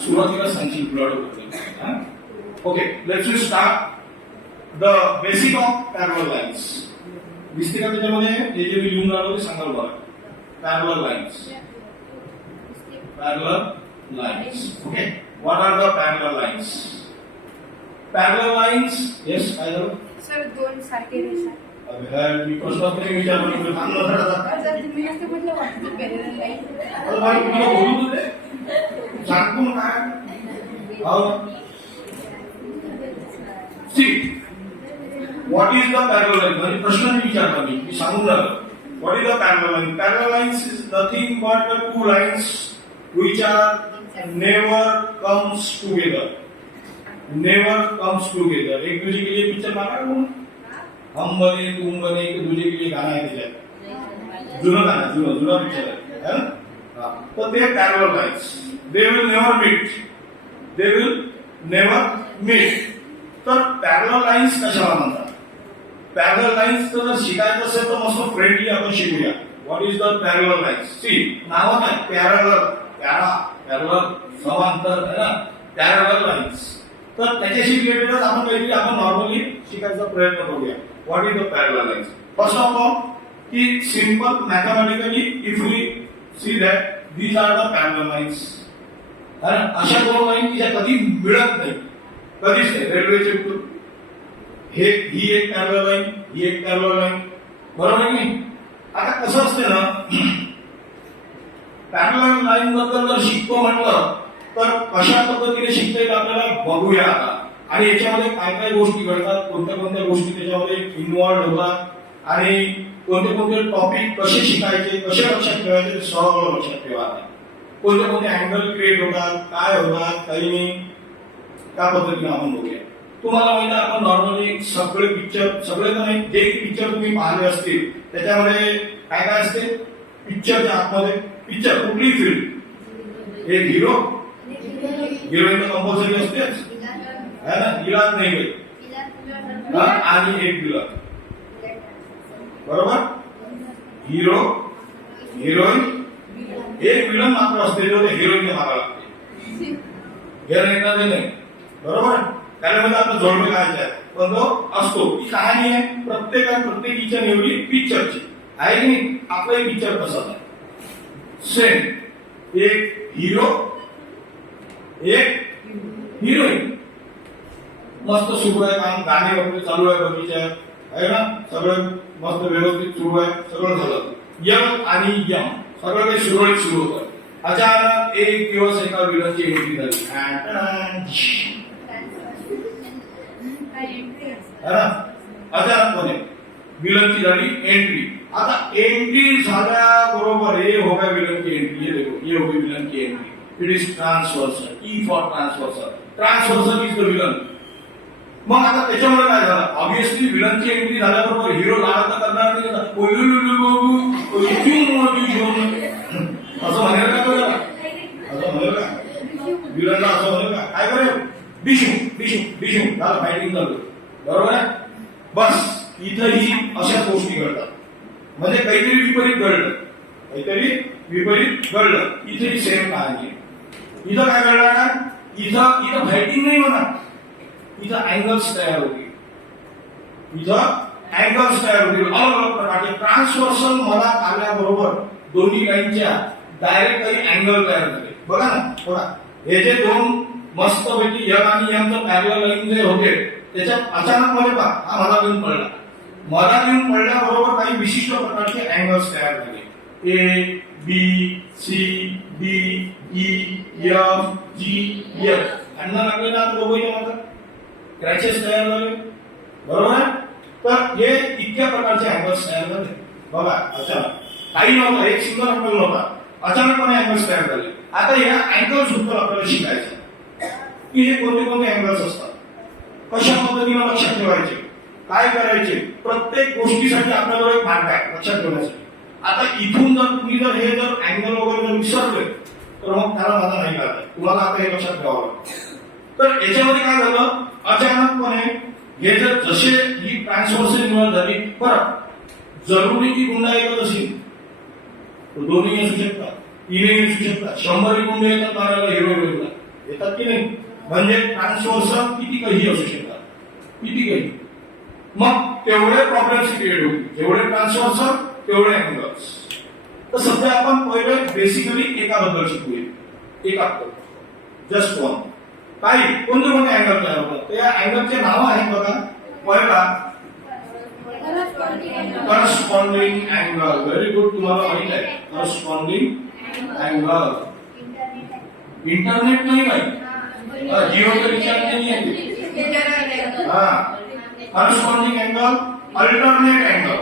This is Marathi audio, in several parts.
सुरुवातीला सांगशील ब्लड बद्दल. Okay, let's start the basic of parallel lines. दिसते का त्याच्यामध्ये हे जे मी लिहून राहिलो ते सांगाल बघा. Parallel lines, parallel lines. Okay, what are the parallel lines? Parallel lines, yes काय झालं सर? दोन सारखे रेषा. मी प्रश्न विचारलो सर तुम्ही असं म्हटलं वाटतं पॅरलल लाईन. तुला बोलू दे सांगतो काय. See what is the parallel line? म्हणजे प्रश्न विचारला मी सांगून झालं. What is the parallel line? Parallel lines is nothing but two lines which are never comes together. Never comes together. एक दूसरे के लिए पिक्चर मारा कौन? हम बने तुम बने, एक दूसरे के लिए गाना है त्याच्यात. जुनं गाणं, जुना पिक्चर आहे ना. तर ते parallel lines. They will never meet. They will never meet. तर पॅरलल लाईन्स कशाला म्हणतात? पॅरलल लाईन्स जर शिकायचं असेल तर मस्त फ्रेंडली आपण शिकूया. What is the parallel lines? सी नाव काय? पॅरलल, पॅरलल समांतर है ना, पॅरलल लाईन्स. तर त्याच्याशी रिलेटेडच आपण काहीतरी आपण नॉर्मली शिकायचा प्रयत्न करूया. What is the parallel lines? First of all की simple mathematically if we see that these are the parallel lines. अशा दोन लाईन ज्या कधी मिळत नाही, कधीच नाही. रेल्वेचे हे ही एक पॅरलल लाईन, ही एक पॅरलल लाईन, बरोबर नाही? आता कसं असते ना, पॅरलल लाईन बद्दल जर शिकतो म्हटलं तर कशा पद्धतीने शिकता येईल आपल्याला बघूया आता. आणि याच्यामध्ये काय काय गोष्टी घडतात, कोणत्या कोणत्या गोष्टी त्याच्यामध्ये इन्व्हॉल्व होतात आणि कोणते कोणते टॉपिक कसे शिकायचे, कसे लक्षात ठेवायचे, ते सर्व लक्षात ठेवा. कोणते कोणते अँगल क्रिएट होतात, काय होतात, काही नाही, त्या पद्धतीने आपण बघूया. तुम्हाला माहिती आहे आपण नॉर्मली सगळे पिक्चर, सगळे तर नाही, जे पिक्चर तुम्ही पाहिले असतील त्याच्यामध्ये काय काय असते? पिक्चरच्या आतमध्ये पिक्चर कुठली फिल्म, एक हिरो, हिरोईन तर कंपल्सरी असतेच है ना, इलाज नाही काही, आणि एक विलन, बरोबर? हिरो, हिरोईन, एक विलन मात्र असते जो हिरोईनच्या मागा लागते. गॅरंटी नाही, बरोबर? त्यामध्ये आपलं जोडवे करायचे आहे, पण तो असतो. ही कहाणी आहे प्रत्येकीच्या निवडी पिक्चरची आहे की नाही. आपलाही पिक्चर तसाच आहे, सेम. एक हिरो, एक हिरोईन, मस्त सुरू आहे काम, गाणे वगैरे चालू आहे, बगीचा आहे ना, सगळं मस्त व्यवस्थित सुरू आहे, सगळं झालं. यम आणि यम सगळं काही सुरळीत सुरू होतं. अचानक एक दिवस एका विलनची एंट्री झाली, अचानकपणे विलनची झाली एंट्री. आता एंट्री झाल्याबरोबर हे हो गया विलन की एंट्री, ये देखो ये हो गई विलन की entry. It is transversal, E for transversal. Transversal is the villain. मग आता त्याच्यामुळे काय झालं? ऑब्विसली विलनची एंट्री झाल्याबरोबर हिरो लाडा करणार नाही, असं म्हणेल का? असं म्हणेल का विलनला? असं म्हणेल का? काय करेल? डिशू डिशू डिशू झालं, फायटिंग झालं, बरोबर आहे? बस इथंही अशाच गोष्टी घडतात. म्हणजे काहीतरी विपरीत घडलं, काहीतरी विपरीत घडलं. इथेही सेम कहाणी. इथं काय घडणार ना, इथं फायटिंग नाही होणार, इथं अँगल्स तयार होतील. इथं अँगल्स तयार होतील अलग अलग प्रकारचे. ट्रान्सवर्सल मला आल्याबरोबर दोन्ही लाईनच्या डायरेक्ट काही अँगल तयार झाले. बघा ना थोडा, हे जे दोन मस्तपैकी यम आणि यमचं पॅरलल लाईन जे होते त्याच्यात अचानक मध्ये पहा हा मला येऊन पडला. मला येऊन पडल्याबरोबर काही विशिष्ट प्रकारचे अँगल्स तयार झाले. A B C D E F G F. त्यांना लागले ना दोघंही मला क्रॅचेस तयार झाले, बरोबर आहे? तर हे इतक्या प्रकारचे अँगल्स तयार झाले. बघा अचानक काही नव्हतं, एक सिंगल अँगल नव्हता, अचानकपणे अँगल्स तयार झाले. आता या अँगल्स उत्तर आपल्याला शिकायचं की हे कोणते कोणते अँगल्स असतात, कशा पद्धतीने लक्षात ठेवायचे, काय करायचे. प्रत्येक गोष्टीसाठी आपल्याला एक मार्ग आहे लक्षात ठेवण्यासाठी. आता इथून जर तुम्ही हे अँगल वगैरे जर विसरले तर मग त्याला माझा नाही लागत. तुम्हाला आता हे लक्षात ठेवावं लागतं. तर याच्यामध्ये काय झालं, अचानकपणे हे जसे ही ट्रान्सव्हर्सल निवड झाली, बरं जरुरी की गुंडा एकच असेल, दोन्ही असू शकतात. इने असू शकतात, 100 गुंडे येतात मारायला हिरोईनला, येतात की नाही? म्हणजे ट्रान्सव्हर्सल किती काही असू शकतात, किती काही. मग तेवढे प्रॉब्लेम्स क्रिएट होतील, जेवढे ट्रान्सव्हर्सल तेवढे अँगल्स. तर सध्या आपण पहिले बेसिकली एकाबद्दल शिकूया, एका जस्ट वन. काही कोणते कोणते अँगल तयार होतात त्या अँगलचे नाव आहेत बघा. पहिला करस्पॉन्डिंग अँगल, व्हेरी गुड, तुम्हाला माहित आहे करस्पॉन्डिंग अँगल. इंटरनेट नाही माहिती, जिओचं रिचार्ज नाही आहे. हा, करस्पॉन्डिंग अँगल, अल्टरनेट अँगल.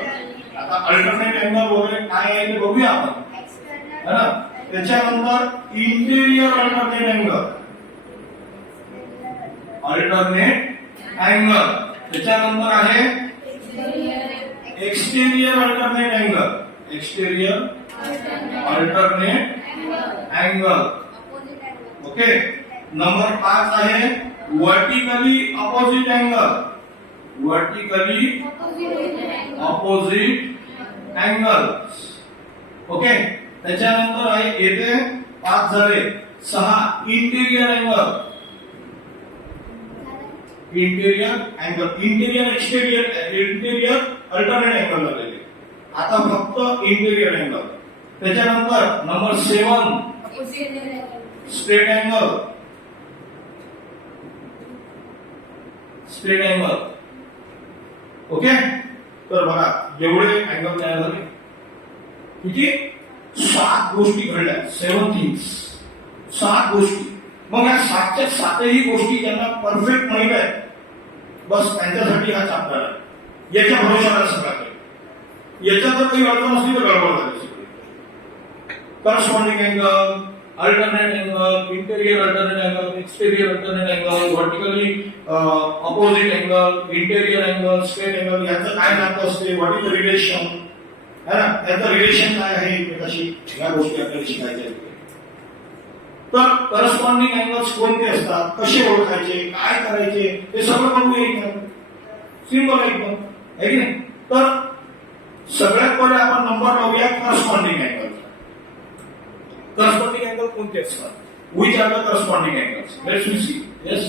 आता अल्टरनेट अँगल वगैरे काय आहे ते बघूया आपण, है ना. त्याच्यानंतर interior alternate angle, alternate angle. त्याच्यानंतर आहे exterior alternate angle, exterior alternate angle. Okay. Number 5 आहे vertically opposite angle, vertically opposite angle. Okay. त्याच्यानंतर आहे येते 5 झाले, 6 interior angle, interior angle, interior exterior, interior alternate angle लागलेले. आता फक्त इंटेरियर अँगल. त्याच्यानंतर number 7 straight angle, straight angle. Okay. तर बघा जेवढे अँगल तयार झाले, किती 7 गोष्टी घडल्या, 7 थिंग्स, 7 गोष्टी. मग या 7च्या 7ही गोष्टी ज्यांना परफेक्ट माहित आहे, बस त्यांच्यासाठी हा चॅप्टर आहे. याच्या भरोशावर सगळं काही, याच्यात जर काही अडचण असली तर गडबड झाली सगळी. Corresponding angle, alternate angle, interior alternate angle, exterior alternate angle, vertically opposite angle, interior angle, straight angle, याचं काय नातं असते, व्हॉट इज द रिलेशन, है ना, त्याचं रिलेशन काय आहे एकमेकाशी, या गोष्टी आपल्याला शिकायच्या आहेत. तर करस्पॉन्डिंग अँगल्स कोणते असतात, कसे ओळखायचे, काय करायचे, हे सगळं बघूया एकदम सिंपल एकदम, आहे की नाही. तर सगळ्यात पहिले आपण नंबर लावूया करस्पॉन्डिंग अँगल. करस्पॉन्डिंग अँगल कोणते असतात, which are the corresponding angles, let's we see. Yes,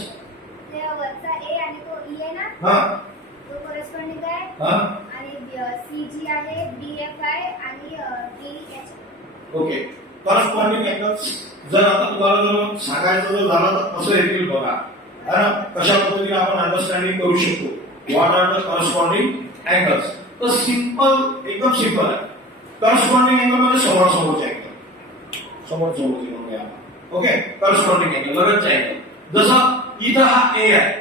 ते वरचा ए आणि तो ई आहे ना, हा, तो करस्पॉन्डिंग आहे. हा, आणि सी जी आहे, डी एफ आहे आणि D H. Okay. Corresponding angles जर आता तुम्हाला जर सांगायचं जर झालं तर कसं येतील बघा, है ना, कशा पद्धतीने आपण अंडरस्टँडिंग करू शकतो, what are the corresponding angles. तर सिंपल, एकदम सिंपल आहे. करस्पॉन्डिंग अँगल म्हणजे समोर समोरचे अँगल, समोर समोरचे म्हणूया. ओके. करस्पॉन्डिंग अँगल, लगतचा अँगल. जसं इथं हा ए आहे,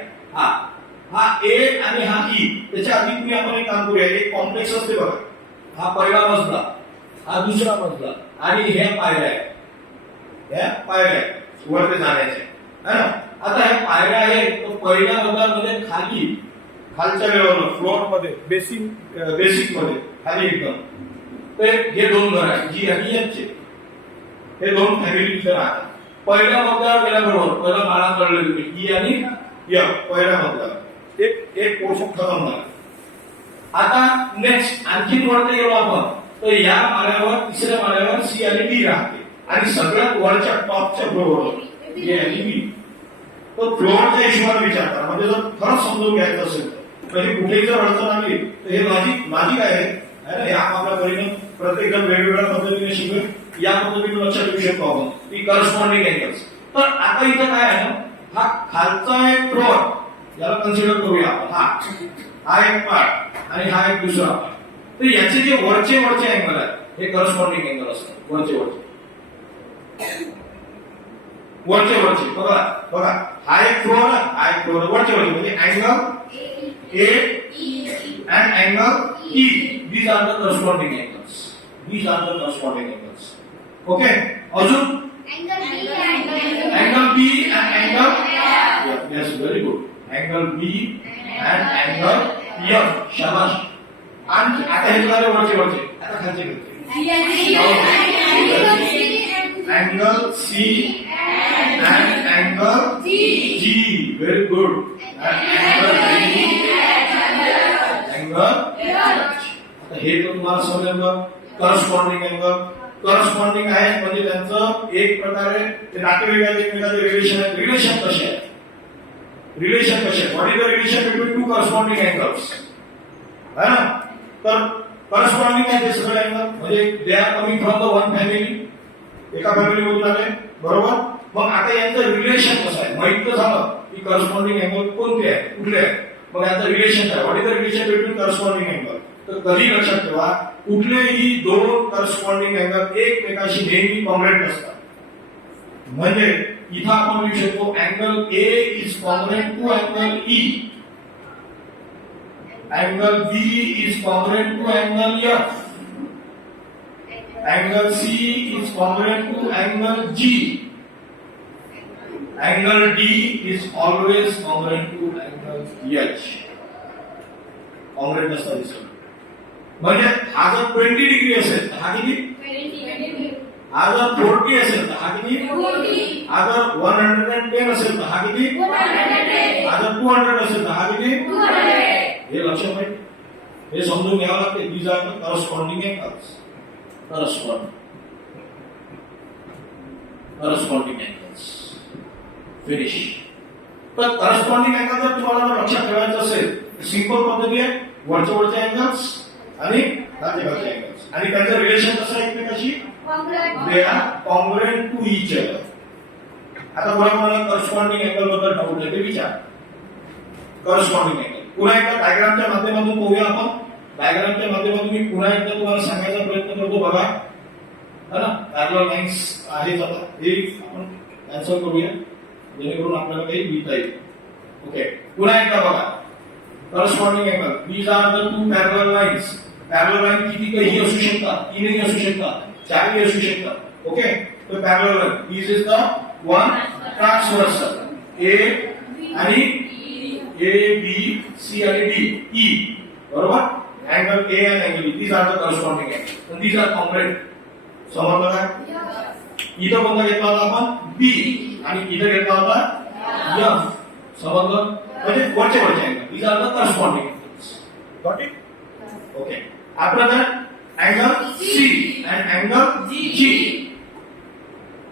हा ए आणि हा ई. त्याच्या आधी तुम्ही आपण एक काम करूया, एक कॉम्प्लेक्स असते बघा, हा पहिला मजला, हा दुसरा मजला, आणि ह्या पायऱ्या आहेत, ह्या पायऱ्या आहेत वरती जाण्याच्या, है ना. आता ह्या पायऱ्या आहेत, तर पहिल्या मजल्यामध्ये खाली, खालच्या लेवलवर, फ्लोअर मध्ये, बेसिक मध्ये खाली एकदम, तर हे 2 घर आहेत, जी आणि यांचे, हे 2 फॅमिली तिथे राहतात. पहिल्या मजल्यावर गेल्याबरोबर पहिला माळा कळले तुम्ही, ई आणि य, पहिल्या मजल्यावर एक पोर्शन खतम झाला. आता नेक्स्ट आणखी वरती गेलो आपण, तर या माळ्यावर, तिसऱ्या माळ्यावर सी आणि डी राहते, आणि सगळ्यात वरच्या टॉपच्या फ्लोअरवर ए आणि बी. तर फ्लोअरच्या हिशोबाने विचार करा, म्हणजे जर खरंच समजून घ्यायचं असेल तर, म्हणजे कुठेही जर अडचण आली तर हे लॉजिक आहे ना, हे आपल्या परीने प्रत्येक जण वेगवेगळ्या पद्धतीने शिकवेल, या पद्धतीने लक्षात ठेवू शकतो आपण की करस्पॉन्डिंग अँगल्स. तर आता इथं काय आहे ना, हा खालचा एक फ्लोअर, याला कन्सिडर करूया आपण, हा एक पार्ट आणि हा एक दुसरा पार्ट. तर याचे जे वरचे अँगल आहेत हे करस्पॉन्डिंग अँगल असतात, वरचे बघा हा एक फ्लोअर, हा एक फ्लोअर, वरचे म्हणजे angle A and angle E. These are the corresponding angles. These are the corresponding angles. Okay. अजून angle B and angle F. Yes, very good. Angle B and angle F. शाबाश. आणि आता हे झाले वरचे. आता खालचे करते. Angle C and angle G. Very good. And angle D. आता हे तर तुम्हाला समजेल करस्पॉन्डिंग अँगल. करस्पॉन्डिंग आहे म्हणजे त्यांचं एक प्रकारे ते नातेवाईकाचे एकमेकांचे रिलेशन आहे. रिलेशन कसे आहे? रिलेशन कसे आहे? What is the relation between two corresponding angles? है ना? तर करस्पॉन्डिंग आहे ते सगळे अँगल म्हणजे they are coming from the one family, एका फॅमिलीमधून आले, बरोबर. मग आता यांचं रिलेशन कसं आहे माहित तर झालं की करस्पॉन्डिंग अँगल कोणते आहे, कुठले आहे. मग यांचं रिलेशन काय? What is the relation between corresponding angle? तर कधी लक्षात ठेवा, कुठलेही दोन करस्पॉन्डिंग अँगल एकमेकाशी नेहमी कॉन्ग्रुएंट असतात. म्हणजे इथं आपण लिहू शकतो angle A is congruent to angle E, angle B is congruent to angle F, angle C is congruent to angle G, angle D is always congruent to angle H. congruent असतात दिसत. म्हणजे हा जर 20 डिग्री असेल तर हा किती? 20. हा जर 40 असेल तर हा किती? 40. हा जर 110 असेल तर हा किती? 110. हा जर 200 असेल तर हा किती? 200. हे लक्षात पाहिजे, हे समजून घ्यावं लागते. these are the corresponding angles. corresponding angles. Finish. तर करस्पॉन्डिंग अँगल जर तुम्हाला लक्षात ठेवायचं असेल सिंपल पद्धती आहे, वरचे अँगल्स आणि खालचे अँगल्स आणि त्यांचं रिलेशन कसं आहे एकमेकाशी? They are congruent to each other. आता कोणाला करस्पॉन्डिंग अँगल बद्दल डाऊट आहे ते विचार. करस्पॉन्डिंग अँगल पुन्हा एकदा डायग्रामच्या माध्यमातून पाहूया आपण. डायग्रामच्या माध्यमातून मी पुन्हा एकदा तुम्हाला सांगायचा प्रयत्न करतो. बघा, है ना, पॅरलल लाईन्स आहेत. आता हे आपण कॅन्सल करूया जेणेकरून आपल्याला काही लिहिता येईल. ओके, पुन्हा एकदा बघा corresponding angle. These are the two parallel lines. Parallel line किती काही असू शकतात, तीनही असू शकतात, चारही असू शकतात. ओके, तर parallel line these is the one transversal A आणि ए बी सी आणि डी ई, बरोबर. angle A and angle B, these are the corresponding angles and these are congruent. समजलं का? इथं कोणता घेतला होता आपण? B आणि इथं घेतला होता F. समजलं? म्हणजे वरचे angle. these are the corresponding angles. Got it? Okay. After that, angle C and angle G.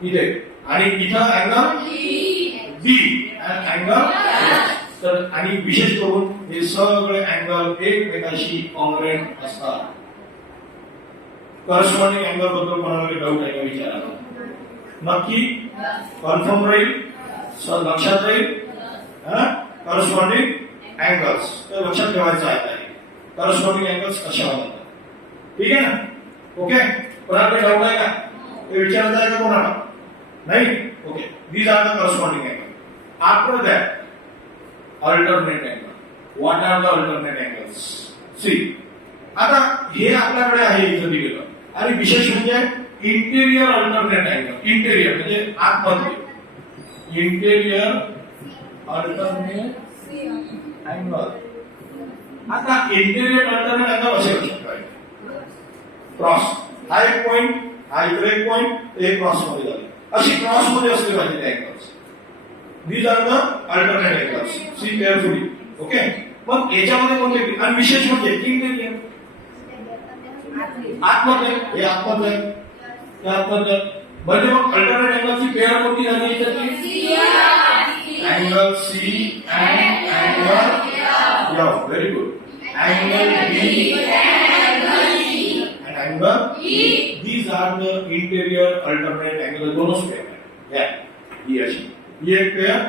इथे आणि इथं angle B and angle H. तर आणि विशेष करून हे सगळे अँगल एकमेकाशी कॉन्ग्रुएंट असतात. करस्पॉन्डिंग अँगल बद्दल कोणाला डाऊट आहे का विचारा. नक्की कन्फर्म राहील, लक्षात राहील. करस्पॉन्डिंग अँगल्स तर लक्षात ठेवायचं आहे. करस्पॉन्डिंग अँगल्स कशा म्हणतात, ठीक आहे ना. ओके, कोणाला डाऊट आहे का ते विचारायचं आहे का कोणाला? नाही. Okay, these are the corresponding angle. After that alternate angle. What are the alternate angles? See, आता हे आपल्याकडे आहे इथं दिलेलं. आणि विशेष म्हणजे इंटेरियर अल्टरनेट अँगल. इंटेरियर म्हणजे आतमध्ये, इंटेरियर अल्टरनेट अँगल. आता इंटेरियर अल्टरनेट अँगल असे लक्षात ठेवायचे. क्रॉस हा एक पॉइंट, हा इकडे एक पॉइंट, हे क्रॉस मध्ये झाले. अशी क्रॉस मध्ये असले पाहिजे ते angles. These are the alternate angles. See carefully. Okay. मग याच्यामध्ये कोणते आणि विशेष म्हणजे इंटेरियर आतमध्ये, हे आतमध्ये, हे आतमध्ये. म्हणजे मग अल्टरनेट अँगलची पेअर कोणती झाली याच्यातली? Angle C and angle F. Very good. Angle B and angle E. These are the interior alternate angles. दोनों पेअर आहे. ही अशी ही एक पेअर.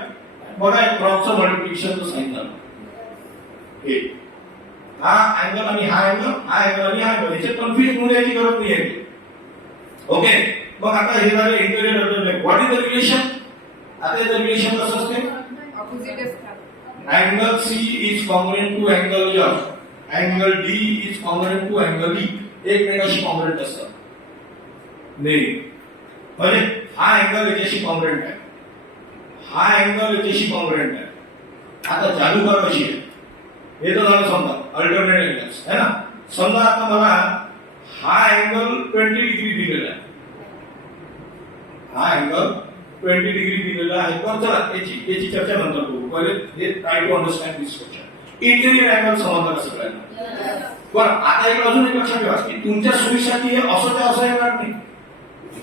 बघा क्रॉसचं मल्टिप्लिकेशनचं साइन झालं. हे हा अँगल आणि हा अँगल, हा अँगल आणि हा अँगल याच्यात कन्फ्युजन होऊन याची गरज नाही आहे. ओके, मग आता हे झालं interior alternate. What is the relation? आता याचं रिलेशन कसं असते? ऑपोजिट असतात. Angle C is congruent to angle F, angle D is congruent to angle E. एकमेकाशी कॉन्ग्रुएंट असतात. नाही म्हणजे हा अँगल याच्याशी कॉन्ग्रुएंट आहे, हा अँगल याच्याशी कॉन्ग्रुएंट आहे. आता जादूगार कशी आहे हे तर झालं समजा अल्टरनेट अँगल्स है ना. समजा आता मला हा अँगल 20 डिग्री दिलेला आहे, हा अँगल 20 डिग्री दिलेला आहे. पण चला याची चर्चा नंतर करू. पहिले हे try to understand this question. Interior angle समजला का सगळ्यांना? बरं, आता एक अजून एक लक्षात ठेवा की तुमच्या सोयीसाठी हे असं ते असं येणार नाही.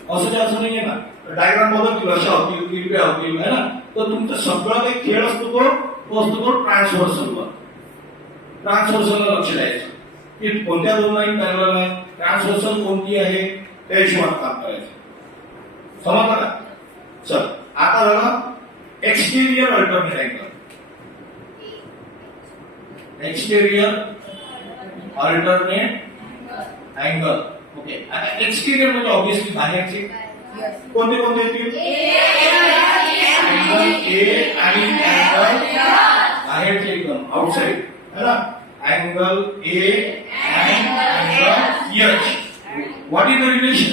असं जे असं नाहीये ना, डायग्राम बदलतील, अशा होतील, तिरप्या होतील, है ना. तर तुमचं सगळं काही खेळ असतो तो असतो तो ट्रान्सव्हर्सलवर. ट्रान्सव्हर्सलला लक्ष द्यायचं की कोणत्या दोन लाईन पॅरलल आहे, ट्रान्सव्हर्सल कोणती आहे, त्या हिशोबात काम करायचं. समजलं का? चल, आता झालं exterior alternate angle. Exterior alternate angle. Okay, आता एक्सटेरियर म्हणजे ऑब्विसली बाहेरचे कोणते कोणते येतील? अँगल ए आणि अँगल बाहेरचे एकदम आउटसाइड, है ना. Angle A and angle H. What is the relation?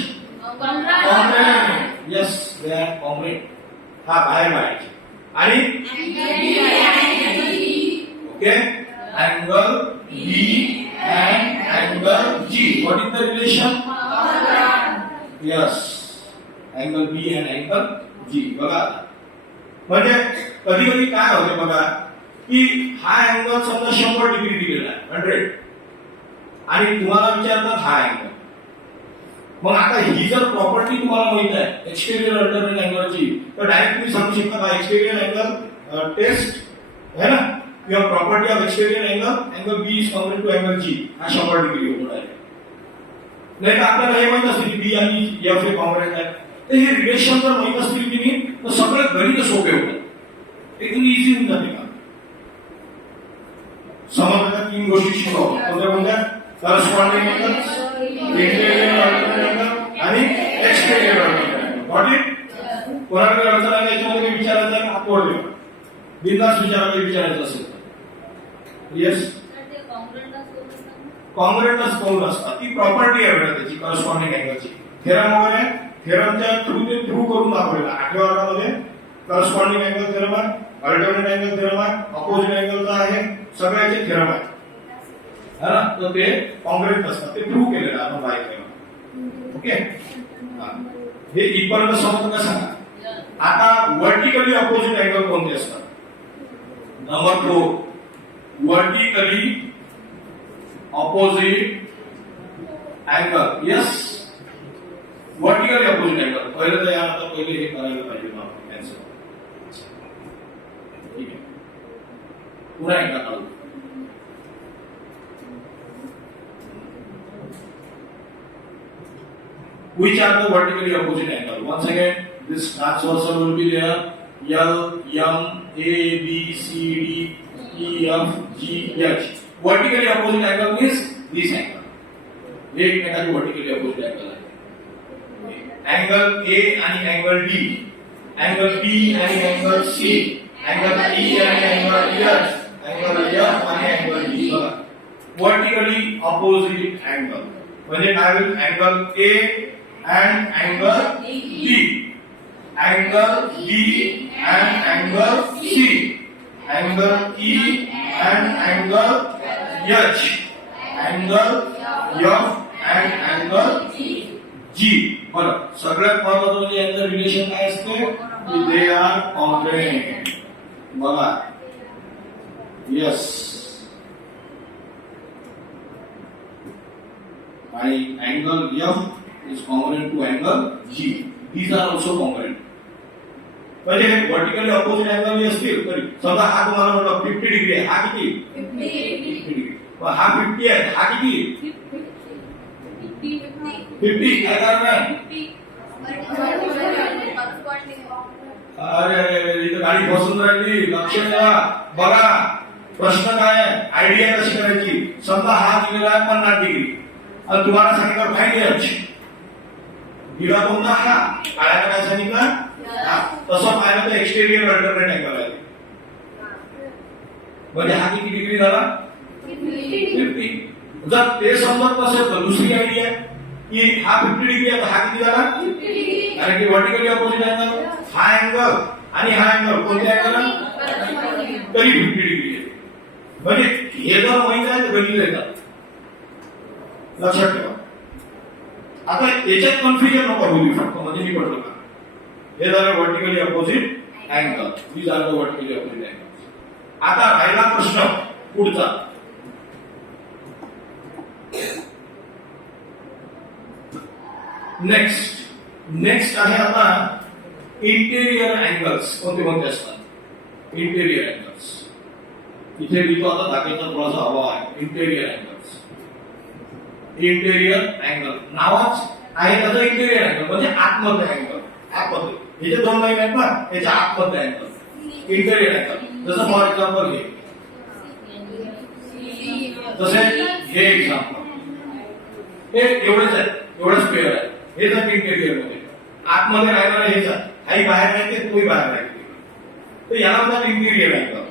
Congruent. Yes, they are congruent. हा बाहेर बाहेरचे. आणि okay, angle B and angle G. What is the relation? Yes, angle B and angle G. बघा, म्हणजे कधी कधी काय होते बघा की हा अँगल समजा 100 डिग्री दिलेला आहे, 100, आणि तुम्हाला विचारतात हा अँगल. मग आता ही जर प्रॉपर्टी तुम्हाला माहित आहे एक्सटेरियर अल्टरनेट अँगलची, तर डायरेक्ट तुम्ही सांगू शकता का एक्सटेरियर अँगल टेस्ट, है ना, किंवा property of exterior angle B is congruent to angle G, हा 100 डिग्री होतो डायरेक्ट. नाही तर आपल्याला हे माहित असते की बी आणि एफ हे कॉम्परेट आहे. तर हे रिलेशन जर माहित असतील की नाही तर सगळे गणित सोपे होतात, एकदम इझी होऊन जाते का. समजलं? तीन गोष्टी शिकवतो, कोणत्या कोणत्या? Corresponding angle, interior alternate angle आणि exterior alternate angle. Got it? कोणाकडे अडचण आहे याच्यामध्ये विचारायचं आहे, हात वर ठेवा. बिनधास्त विचारायचं असेल तर. येस, कॉंग्रेंटच कोण असतात, ती प्रॉपर्टी आहे बरं त्याची करस्पॉन्डिंग अँगलची. थेरम वगैरे थेरमच्या थ्रू करून दाखवलेला 8व्या वर्गामध्ये. करस्पॉन्डिंग अँगल थेरम आहे, अल्टरनेट अँगल थेरम आहे, अपोजिट अँगलचा आहे, सगळ्याचे थेरम आहे, है ना. तर ते कॉंग्रेंट असतात, ते प्रूव्ह केलेलं आपण बाहेर. ओके, हे इथपर्यंत समजतं का सांगा. आता वर्टिकली अपोजिट अँगल कोणते असतात? Number 4, vertically opposite angle. Yes, vertically opposite angle. पहिले तर यानंतर पहिले हे करायला पाहिजे ना आन्सर. ठीक आहे, पुन्हा एकदा काढू. Which are the vertically opposite angle? Once again, this transversal will be there. L, M, A, B, C, D, E, F, G, H. Vertically opposite angle means this angle. हे एकमेकांची vertically opposite angle आहे. Angle A आणि angle D, angle B आणि angle C, angle E आणि angle H, angle F आणि angle D. बघा, vertically opposite angle म्हणजे काय होईल? Angle A and angle D, angle B and angle C, angle E and angle H, angle F and angle G. बरं, सगळ्यात महत्त्वाचं म्हणजे यांचं रिलेशन काय असते की दे आर कॉन्ग्रुएंट. बघा, येस, आणि angle F is congruent to angle G. These are also congruent. म्हणजे वर्टिकली ऑपोजिट अँगल असतील तरी समजा हा तुम्हाला म्हटलं 50 डिग्री आहे, हा किती? 50 डिग्री. हा 50 आहे, हा किती? 50. काय कारण आहे? अरे इथं गाडी बसून राहिली, लक्ष द्या. बघा, प्रश्न काय आहे, आयडिया कशी करायची. समजा हा दिलेला आहे 50 डिग्री आणि तुम्हाला सांगितलं फाईंड एच. हिरा कोणता? हा काळ्याला काय सांगितलं? तसं पाहिलं तर एक्सटेरियर अल्टरनेट अँगल आहे. म्हणजे हा किती डिग्री झाला? 50. जर ते समजत नसेल तर दुसरी आयडिया की हा 50 डिग्री आहे, हा किती झाला? कारण की वर्टिकली ऑपोजिट अँगल, हा अँगल आणि हा अँगल कोणते अँगल? तरी 50 डिग्री आहे. म्हणजे हे जर माहित आहे तर गणित येतात, लक्षात ठेवा. आता याच्यात कन्फ्युजन नको होईल फक्त, म्हणजे मी पडलो का. हे झालं वर्टिकली अपोजिट अँगल. ही झालं वर्टिकली अपोजिट अँगल. आता राहिला प्रश्न पुढचा. नेक्स्ट नेक्स्ट आहे आता इंटेरियर अँगल्स. कोणते कोणते असतात इंटेरियर अँगल्स? इथे लिहितो आता, जागेचा थोडासा अभाव आहे. इंटेरियर अँगल्स, इंटेरियर अँगल नावाच आहे त्याचं. इंटेरियर अँगल म्हणजे आतमध्ये अँगल, आतमध्ये. हे जे दोन लाईन आहेत ना, त्याच्या आतमध्ये अँगल इंटेरियर अँगल. जसं फॉर एक्झाम्पल जसे हे एक्झाम्पल, हे एवढेच आहे, एवढंच पेअर आहे. हे जर इंटेरियर मध्ये आतमध्ये राहणार हेच आहे. काही बाहेर राहते, तोही बाहेर राहते. तर याला म्हणतात इंटेरियर अँगल.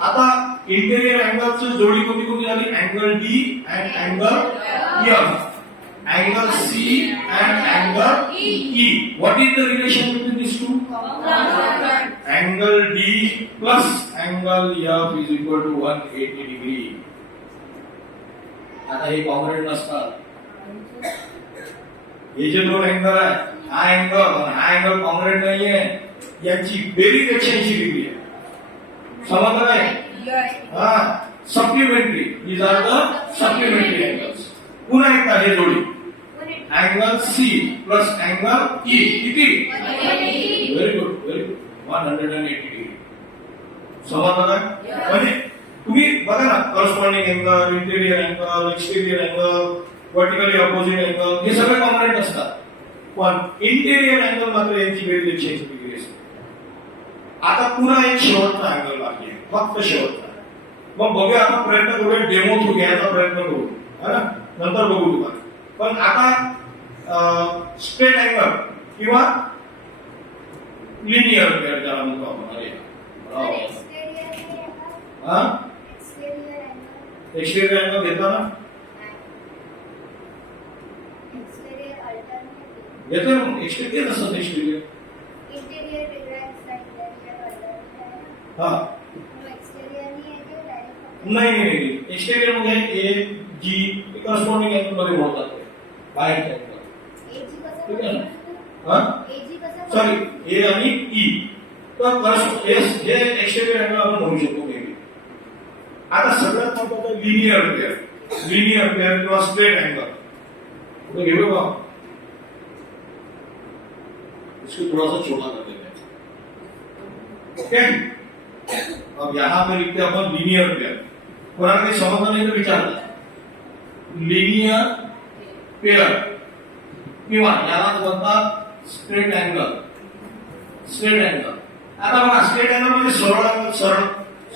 आता इंटेरियर अँगलची जोडी कोणती कोणती झाली? Angle D and angle F, angle C and angle E. What is the relation between this two? Angle D plus angle F is equal to 180 degree. आता हे कॉंग्रुएंट नसतात. हे जे दोन अँगल आहे, हा अँगल कॉंग्रुएंट नाहीये. याची बेरीज 180 डिग्री आहे. समजलं नाही? हा, supplementary. These are the supplementary angles. पुन्हा एकदा हे जोडी angle C plus angle E किती? Very good, very good. 180 degree. समजलं का? म्हणजे तुम्ही बघा ना, corresponding angle, interior angle, exterior angle, vertically opposite angle, हे सगळे कॉम्पोनंट असतात. पण इंटेरियर अँगल मात्र यांची बेरीज 180 डिग्री असते. आता पुन्हा एक शेवटचा अँगल बाकी आहे, फक्त शेवटचा. मग बघूया, आपण प्रयत्न करूया, डेमो थ्रू घ्यायचा प्रयत्न करू, है ना, नंतर बघू तुम्हाला. पण आता स्ट्रेट अँगल किंवा लिनियर पेअर ज्याला म्हणतो आपण. हा, एक्सटेरियर अँगल घेता ना? येतो ना एक्सटेरियर. असं एक्सटेरियर हा नाही, एक्सटेरियर मध्ये ए जी करस्पॉन्डिंग अँगल मध्ये बोलतात बाहेर अँगल. ठीक आहे ना? हा, सॉरी, ए आणि ई. तर हे एक्सटेरियर अँगल आपण म्हणू शकतो. आता सगळ्यात महत्वाचं लिनियर पेअर. लिनियर पेअर किंवा स्ट्रेट अँगल घेऊ का? इसको थोड़ा सा छोटा कर देते हैं. ओके, अब यहां पर लिखते हैं अपन लीनियर पेयर. कोणाला काही समजलं नाही तर विचारतात. लिनियर पेयर किंवा याला म्हणतात स्ट्रेट अँगल. Straight angle. आता बघा, स्ट्रेट अँगल म्हणजे सरळ अँगल. सरळ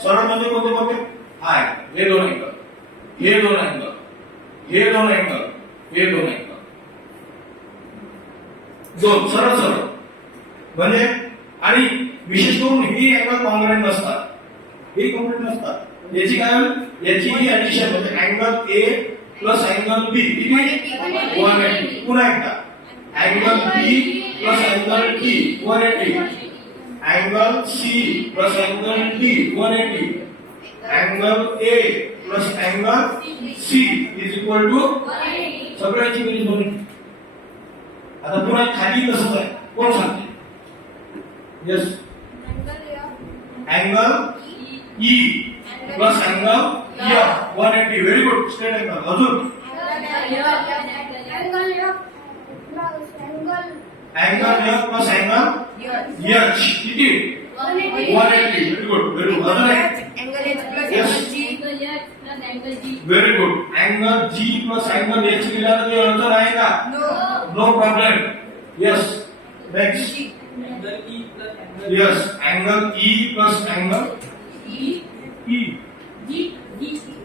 सरळ म्हणजे कोणते कोणते? हाय, हे दोन अँगल, हे दोन अँगल, हे दोन अँगल, हे दोन अँगल, दोन सरळ सरळ. म्हणजे आणि विशेष करून ही अँगल कॉंग्रुएंट नसतात. हे कॉंग्रुएंट नसतात. याची काय होईल? याची ही ऍडिशन म्हणजे angle A plus angle B किती? 180. पुन्हा एकदा angle B plus angle D 180. Angle C plus angle D 180. Angle A plus angle C is equal to सगळ्याची बेरीज 180. आता पुन्हा खाली कसं आहे कोण सांगते? Yes, angle E plus angle F 180. Very good, straight angle. अजून angle F plus angle H किती? 180. Very good, very good. अजून very good. Angle G plus angle H लिहिल्यानं काही अडचण आहे का? No problem. Yes, next. Yes, angle E plus angle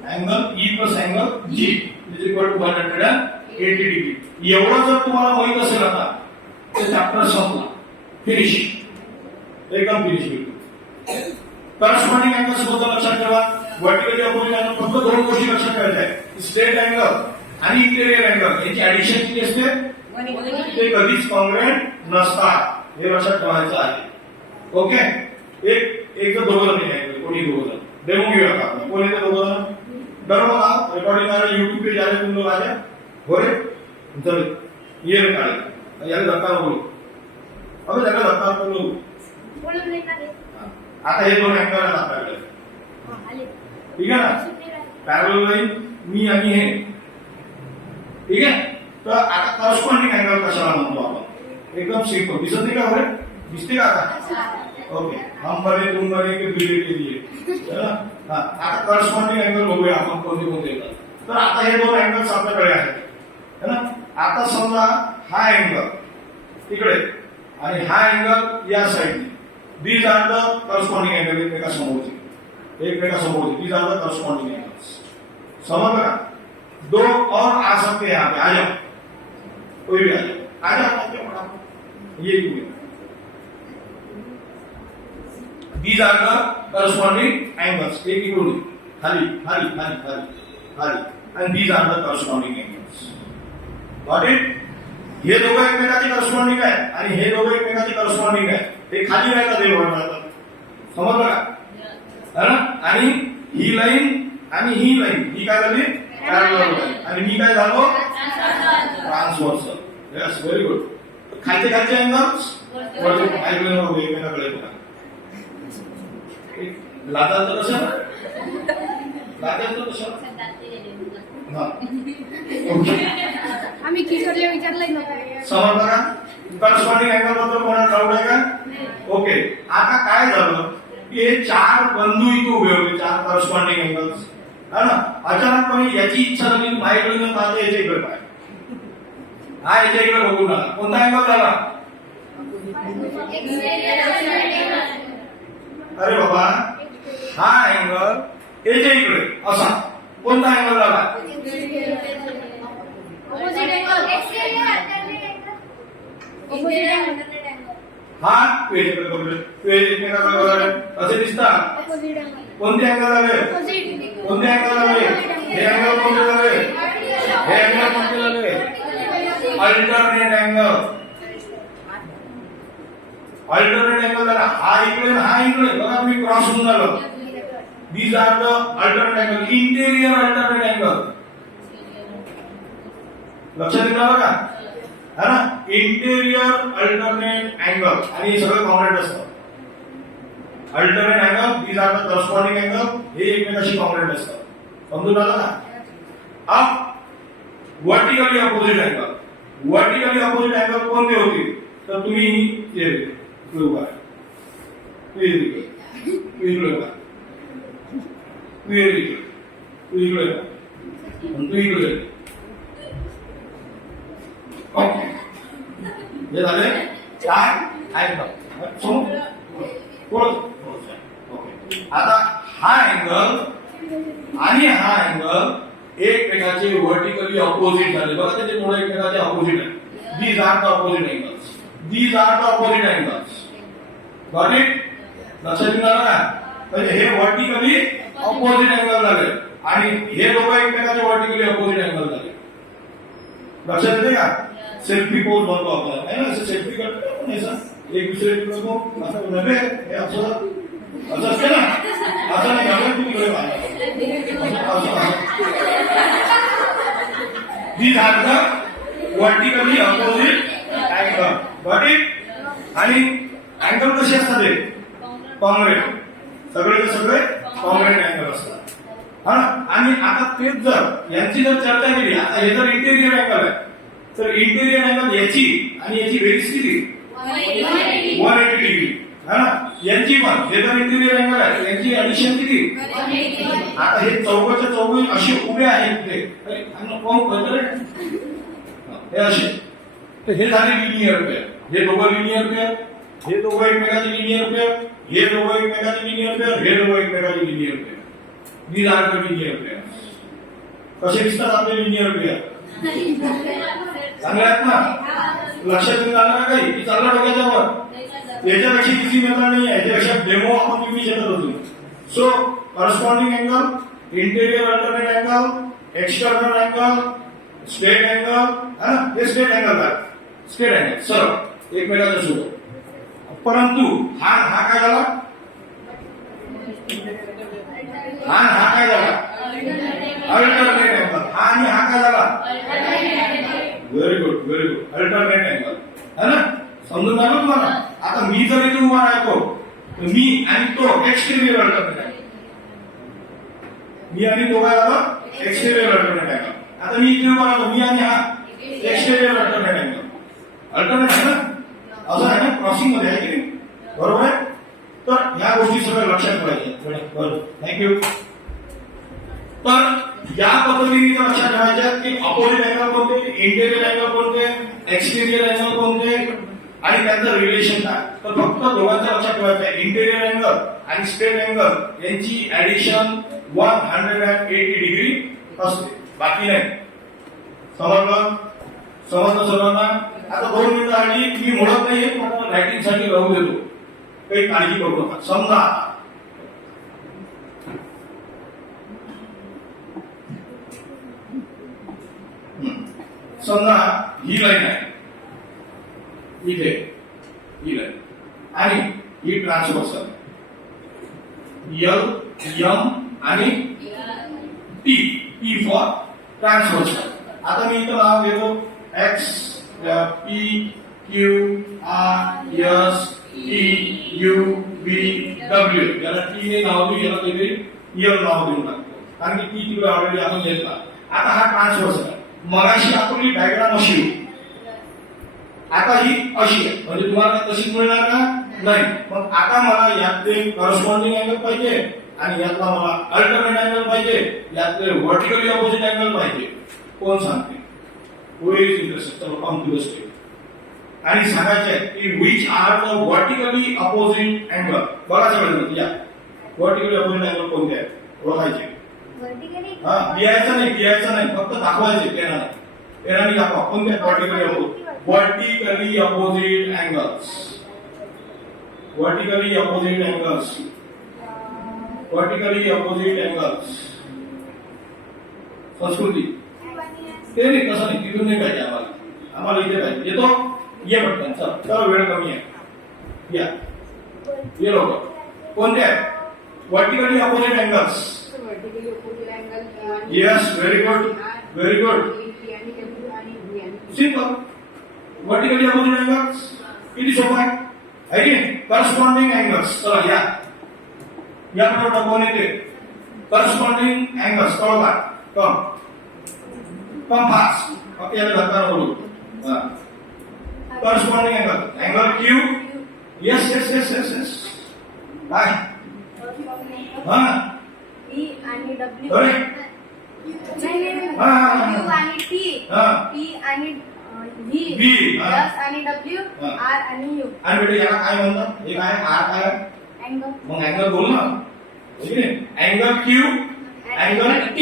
angle E plus angle G is equal to 180 degree. एवढं जर तुम्हाला माहित असेल आता तर चॅप्टर संपला. फिनिश, एकदम फिनिश. करस्पॉन्डिंग अँगल्स बद्दल लक्षात ठेवा. व्हर्टिकली अपोजिट अँगल फक्त दोन गोष्टी लक्षात ठेवायच्या आहेत, स्ट्रेट अँगल आणि इंटेरियर अँगल. याची ऍडिशन किती असते? ते कधीच कॉंग्रुएंट नसतात. हे लक्षात ठेवायचं आहे. ओके, एक दोघं जण आहे, कोणी दोघं जण डेमो घेऊया का? कोण येते दोघं जण? बरोबर. रिकॉर्डिंग आ रहा है, यूट्यूब पे जा रहे तुम लोग. आ जाए हो रे, चल ये रे काढे याला धक्का नको. अबे त्याला धक्का नको. आता हे दोन अँगल आहेत आपल्याकडे. ठीक आहे ना? पॅरलल लाईन मी आणि हे. ठीक आहे. तर आता करस्पॉन्डिंग अँगल कशाला म्हणतो आपण? एकदम सिंपल दिसत नाही का बरं दिसते का आता ओके हम बने तुम बने के बीड़े के लिए है ना हा आता करस्पॉन्डिंग अँगल बघूया आपण कोणते कोणते येतात तर आता हे दोन अँगल्स आपल्याकडे आहेत है ना आता समजा हा अँगल तिकडे आणि हा अँगल या साईडने these are the corresponding angle एकमेकासमोरचे these are the corresponding angles समझ का दो और आ सकते हैं यहाँ पे आ जाओ कोई भी आ जाओ ये these are the corresponding angles एक इकडून खाली खाली खाली खाली खाली आणि these are the corresponding angles got it हे दोघं एकमेकाचे करस्पॉन्डिंग आहे आणि हे दोघं एकमेकाचे करस्पॉन्डिंग आहे ते खाली राहतात हे वर राहतात समजलं का है ना आणि ही लाईन आणि ही लाईन ही काय झाली पॅरलल लाईन आणि मी काय झालो ट्रान्सव्हर्सल यस व्हेरी गुड खालचे खालचे अँगल्स वरचे आयब्रो मध्ये एकमेकाकडे बघा लादाचं कसं लादाचं कसं हा ओके आम्ही किशोरला विचारलंय ना समजलं का करस्पॉन्डिंग अँगल बद्दल कोणाला डाऊट आहे का ओके आता काय झालं की हे चार बंधू इथे उभे होते चार करस्पॉन्डिंग अँगल्स है ना अचानकपणे याची इच्छा झाली माझ्याकडे माझ्या याच्या इकडे पाय हा याच्या इकडे बघू नका कोणता अँगल झाला अरे बाबा हा अँगल याच्या इकडे असा कोणता अँगल झाला ऑपोजिट अँगल ऑपोजिट अँगल हा याच्याकडे बघले एकमेकाकडे बघायला असे दिसतात ऑपोजिट अँगल कोणते अँगल झाले ऑपोजिट कोणते अँगल झाले हे अँगल कोणते झाले हे अँगल कोणते झाले अल्टरनेट अँगल झाला हा इकडे हा इकडे बघा मी क्रॉस होऊन झालो these are the alternate angle interior alternate angle लक्षात येणार का है ना इंटेरियर अल्टरनेट अँगल आणि हे सगळं कॉम्प्लेट असतं alternate angle these are the corresponding angle हे एकमेकाशी कॉम्प्लेट असतं समजून आलं ना अब वर्टिकली अपोजिट अँगल कोणते होते तर तुम्ही इकडे उभा आहे तू इकडे उभा तू इकडे ओके हे झाले चार अँगल ओके आता हा अँगल आणि हा अँगल एकमेकाचे व्हर्टिकली अपोजिट झाले बघा त्याचे थोडे एकमेकाचे अपोजिट आहे these are the opposite angles got it लक्षात येणार ना म्हणजे हे व्हर्टिकली अपोजिट अँगल झाले आणि हे दोघं एकमेकाचे व्हर्टिकली अपोजिट अँगल झाले लक्षात येते का सेल्फी पोज म्हणतो आपण है ना असं सेल्फी करतो आपण असं एक दुसरे बघू असं नव्हे हे असं असते ना असं नाही घालून तुम्ही these are the vertically opposite angle got it आणि अँगल कसे असतात ते कॉन्ग्रेट सगळे कॉन्ग्रेट अँगल असतात हा आणि आता तेच जर यांची जर चर्चा केली आता हे जर इंटेरियर अँगल आहे तर इंटेरियर अँगल याची आणि याची बेरीज किती 180 डिग्री है ना यांची पण हे जर इंटेरियर अँगल आहे यांची ऍडिशन किती आता हे चौकाच्या चौघे असे उभे आहेत ते हे असे तर हे झाले लिनियर पेअर हे दोघं लिनियर पेअर हे दोघं एकमेकाचे लिनियर पेअर हे दोघं एकमेकाचे लिनियर पेअर हे दोघं एकमेकाचे linear pair these are the linear pair कसे दिसतात आपले लिनियर पेअर चांगले आहेत ना लक्षात येऊन आलं ना काही की चाललं डोक्याच्या वर याच्यापेक्षा किती मेथड नाही आहे याच्यापेक्षा डेमो आपण किती शकत होतो so corresponding angle interior alternate angle external angle straight angle है ना हे स्ट्रेट अँगल आहे स्ट्रेट अँगल सरळ एकमेकाच्या सोबत परंतु हा काय झाला हा काय झाला अल्टरनेट अँगल हा आणि हा काय झाला व्हेरी गुड अल्टरनेट अँगल है ना समजून आलं तुम्हाला आता मी जर इथे उभा राहतो तर मी आणि तो एक्सटेरियर अल्टरनेट अँगल मी आणि तो काय झाला एक्सटेरियर अल्टरनेट अँगल आता मी इथे उभा राहतो मी आणि हा एक्सटेरियर अल्टरनेट अँगल आहे ना असं आहे ना, क्रॉसिंग मध्ये आहे की नाही, बरोबर आहे. तर ह्या गोष्टी सगळ्या लक्षात ठेवायच्या. बरोबर, थँक्यू. तर या पद्धतीने जर लक्षात ठेवायच्या की अपोजिट अँगल कोणते, इंटेरियर अँगल कोणते, एक्सटेरियर अँगल कोणते आणि त्यांचं रिलेशन काय. तर फक्त दोघांचं लक्षात ठेवायचं, इंटेरियर अँगल आणि स्ट्रेट अँगल यांची ऍडिशन 180 डिग्री असते, बाकी नाही. समजलं सर्वांना. आता 2 मिनिटांसाठी मी म्हणत नाहीये, तुम्हाला रायटिंग साठी राहू देतो, काही काळजी करू नका. समजा समजा ही लाईन आहे इथे, ही लाईन आणि ही ट्रान्सव्हर्सल एल एम आणि टी, टी फॉर ट्रान्सव्हर्सल. आता मी इथं नाव घेतो X P Q R S T U B W. याला टी ने नाव देऊ, याला काहीतरी एल नाव देऊन टाकतो, कारण की टी तिकडे ऑलरेडी आपण घेतला. आता हा ट्रान्सव्हर्सल आहे. मगाशी आपली डायग्राम अशी होती, आता ही अशी आहे, म्हणजे तुम्हाला तशीच मिळणार का, नाही. मग आता मला यातले करस्पॉन्डिंग अँगल पाहिजे आणि यातला मला अल्टरनेट अँगल पाहिजे, यातले व्हर्टिकली अपोजिट अँगल पाहिजे. कोण सांगते? Who is interested? चलो कम टू द स्टेज आणि सांगायचे की which are the vertically opposite angle. बघा सगळं या व्हर्टिकली अपोजिट अँगल कोणते आहेत ओळखायचे. हा, लिहायचं नाही, फक्त दाखवायचे पेनाने दाखवा. कोणते vertically opposite angles, vertically opposite angles. संस्कृती ते नाही, तसं नाही, तिथून नाही पाहिजे आम्हाला इथे पाहिजे. येतो, ये पटकन, चला वेळ कमी आहे. या ये लोक कोणते आहेत? Vertically opposite angles. Yes, very good. Simple. Vertically opposite angles. किती सोपं आहे की नाही? Corresponding angles. चला या प्रकार कोण येते? Corresponding angles. Come fast. फक्त याला धक्का नको बोलू. Corresponding angle Q. Yes. काय? हा. E आणि W. अरे Q आणि T, P आणि V, S आणि W, R आणि U. आणि बेटा याला काय म्हणतात? हे काय आर काय? अँगल. मग अँगल बोल ना, ठीक आहे. Angle Q, angle T,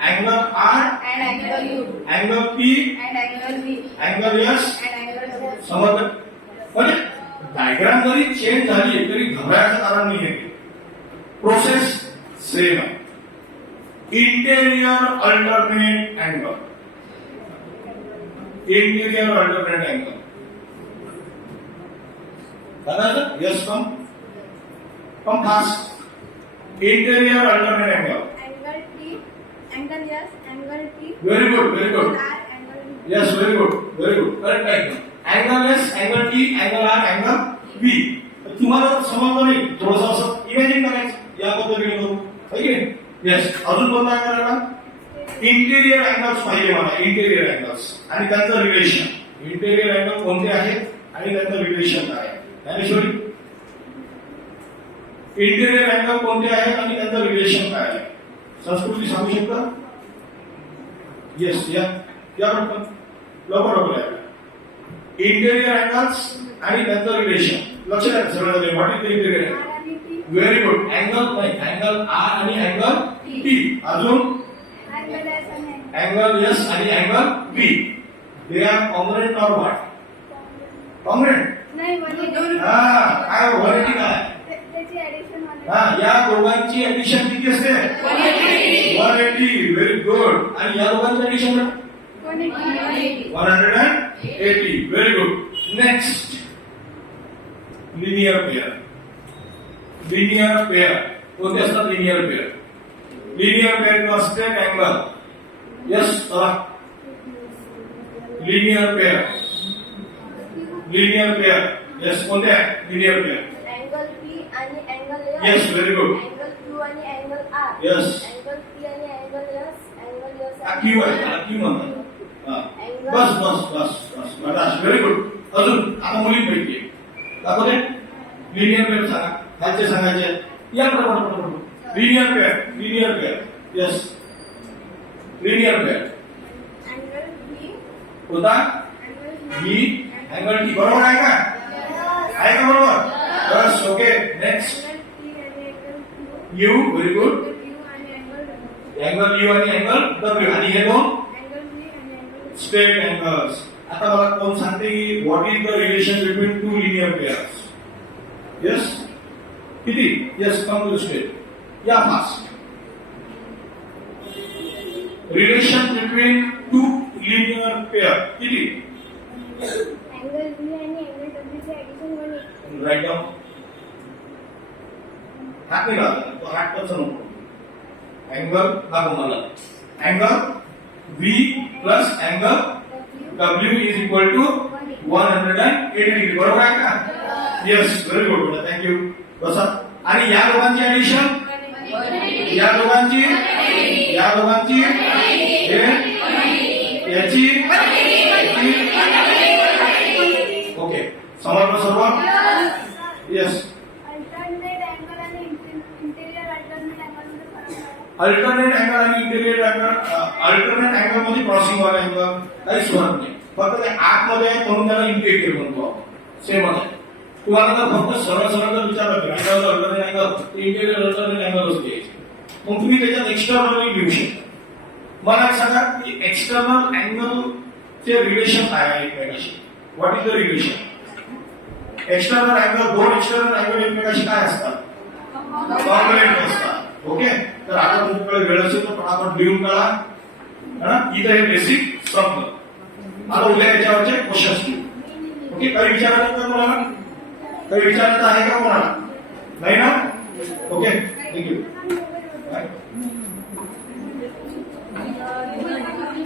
angle R, angle U, angle P, angle V, angle S. Angle W. समजलं? म्हणजे डायग्राम जरी चेंज झाली तरी घबरायचं कारण नाही आहे. प्रोसेस सेम आहे. इंटेरियर अल्टरनेट अँगल, दादा yes come fast. Interior alternate angle. Angle T, angle S, angle T. Very good. R, angle V. Yes very good. Correct आहे. Angle S, angle T, angle R, angle B. तुम्हाला समजलं नाही, थोडंसं असं इमॅजिन करायचं या पद्धतीने करू, आहे की नाही? येस. अजून कोणता अँगल आहे? इंटेरियर अँगल्स पाहिजे मला, इंटेरियर अँगल्स आणि त्यांचं रिलेशन. इंटेरियर अँगल कोणते आहेत आणि त्यांचं रिलेशन काय आहे? ज्ञानेश्वरी, इंटेरियर अँगल कोणते आहेत आणि त्यांचं रिलेशन काय आहे? संस्कृती सांगू शकता? येस, या पटकन लवकर या. इंटेरियर अँगल्स आणि त्यांचं रिलेशन लक्षात द्या सगळं. What is the interior? Very good. Angle नाही, अँगल आर आणि अँगल टी. अजून अँगल एस आणि angle B. They are congruent or what? Congruent. नाही म्हणजे दोन. काय व्हरायटी काय? त्याची ऍडिशन या दोघांची ऍडिशन किती असते? 180. Very good. आणि या दोघांची addition 180. Very good. Next linear pair. Linear pair कोणते असतात? लिनियर पेयर किंवा straight angle. Yes, linear pair. Yes, कोणते आहे लिनियर पेयर? अँगल P आणि angle yes, very good. Angle Q आणि अँगल R. यस. अँगल P आणि angle S. Angle S Q आहे, क्यू म्हणतात. बस. Very good. अजून आता मुलींपैकी दाखवते लिनियर पेअर सांगा खालचे सांगायचे या linear pair yes linear pair angle B कोणता बी अँगल टी बरोबर आहे का आहे का बरोबर बस okay next U very good angle U आणि अँगल डब्ल्यू आणि हे दोन स्ट्रेट अँगल्स आता मला कोण सांगते की what is the relation between two linear pairs yes किती यस कम टू स्ट्रेट या fast relation between two linear pair किती अँगल बी आणि अँगल डब्ल्यू चे ऍडिशन 180. राईट डाऊन हात नाही घालत तो हात कसं नको अँगल दाखव मला angle V plus angle W is equal to 180 degree बरोबर आहे का येस व्हेरी गुड बेटा थँक्यू बसा आणि या दोघांची ऍडिशन या दोघांची याची ओके समजलं सर्व येस अल्टरनेट अँगल आणि इंटिरियर अँगल अल्टरनेट अँगल मध्ये क्रॉसिंग वाला अँगल काहीच फरक नाही फक्त ते आतमध्ये आहे म्हणून त्याला इंटिरियर म्हणतो सेमच आहे तुम्हाला जर फक्त सरळ जर विचारलं alternate angle interior alternate angle असते मग तुम्ही त्याच्यात एक्सटर्नली लिहू शकता मला सांगा की एक्सटर्नल अँगल चे रिलेशन काय आहे एकमेकाशी what is the relation external angle दोन एक्सटर्नल अँगल एकमेकाशी काय असतात कॉम्प्लिमेंट असतात ओके तर आता तुमच्याकडे वेळ असेल तर आपण लिहून काढा इथं हे बेसिक समजलं आता उद्या याच्यावरचे क्वेश्चन्स घेऊ ओके काही विचारायचं का कोणाला काही विचारायचं आहे का कोणाला नाही ना ओके थँक्यू बाय